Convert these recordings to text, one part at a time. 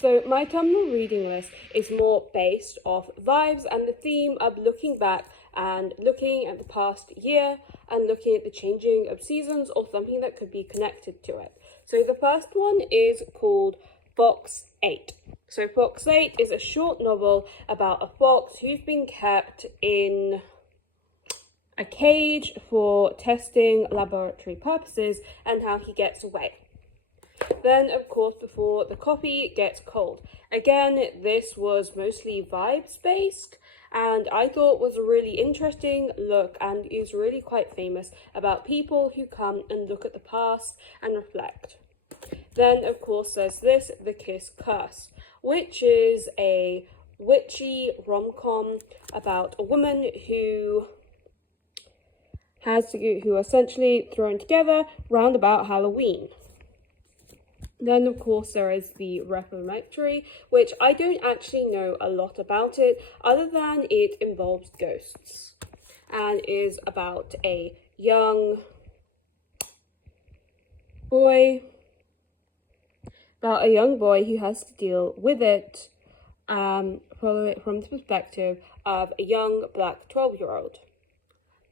So my autumnal reading list is more based off vibes and the theme of looking back and looking at the past year and looking at the changing of seasons or something that could be connected to it. So the first one is called Fox 8. So Fox 8 is a short novel about a fox who's been kept in a cage for testing laboratory purposes and how he gets away. Then, of course, Before the Coffee Gets Cold. Again, this was mostly vibes-based, and I thought was a really interesting look and is really quite famous about people who come and look at the past and reflect. Then, of course, there's this, The Kiss Curse, which is a witchy rom-com about a woman who essentially thrown together round about Halloween. Then, of course, there is The Reformatory, which I don't actually know a lot about it, other than it involves ghosts, and is about a young boy who has to deal with it, follow it from the perspective of a young black 12-year-old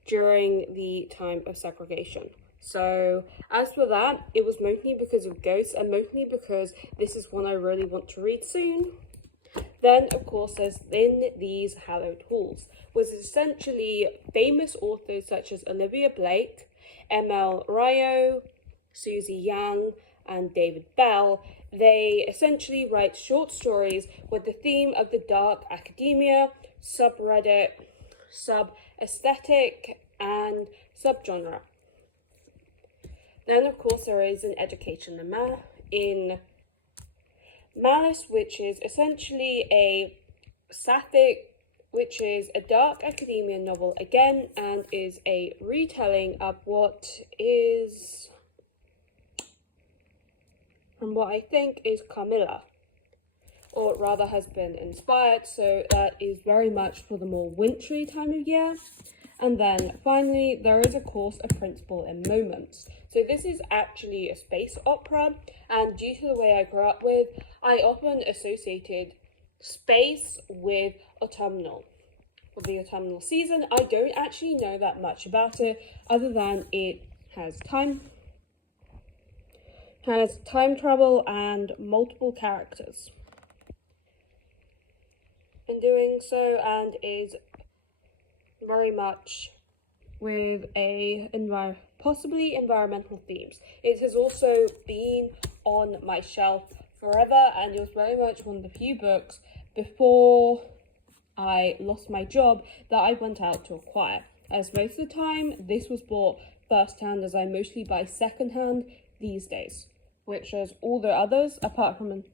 during the time of segregation. So as for that, it was mostly because of ghosts and mostly because this is one I really want to read soon. Then, of course, there's In These Hallowed Halls, which is essentially famous authors such as Olivia Blake, M.L. Ryo, Susie Yang, and David Bell. They essentially write short stories with the theme of the dark academia, subreddit, sub-aesthetic, and subgenre. Then, of course, there is An Education in Malice, which is essentially a sapphic, which is a dark academia novel again, and is a retelling of what I think is Carmilla, or rather has been inspired, so that is very much for the more wintry time of year. And then finally, there is, of course, A Principle in Moments. So this is actually a space opera, and due to the way I grew up with, I often associated space with autumnal. For the autumnal season, I don't actually know that much about it, other than it has time travel and multiple characters in doing so, and is very much with possibly environmental themes. It has also been on my shelf forever, and it was very much one of the few books before I lost my job that I went out to acquire, as most of the time this was bought first hand, as I mostly buy second hand these days, which is all the others apart from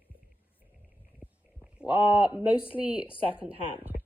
are mostly second hand.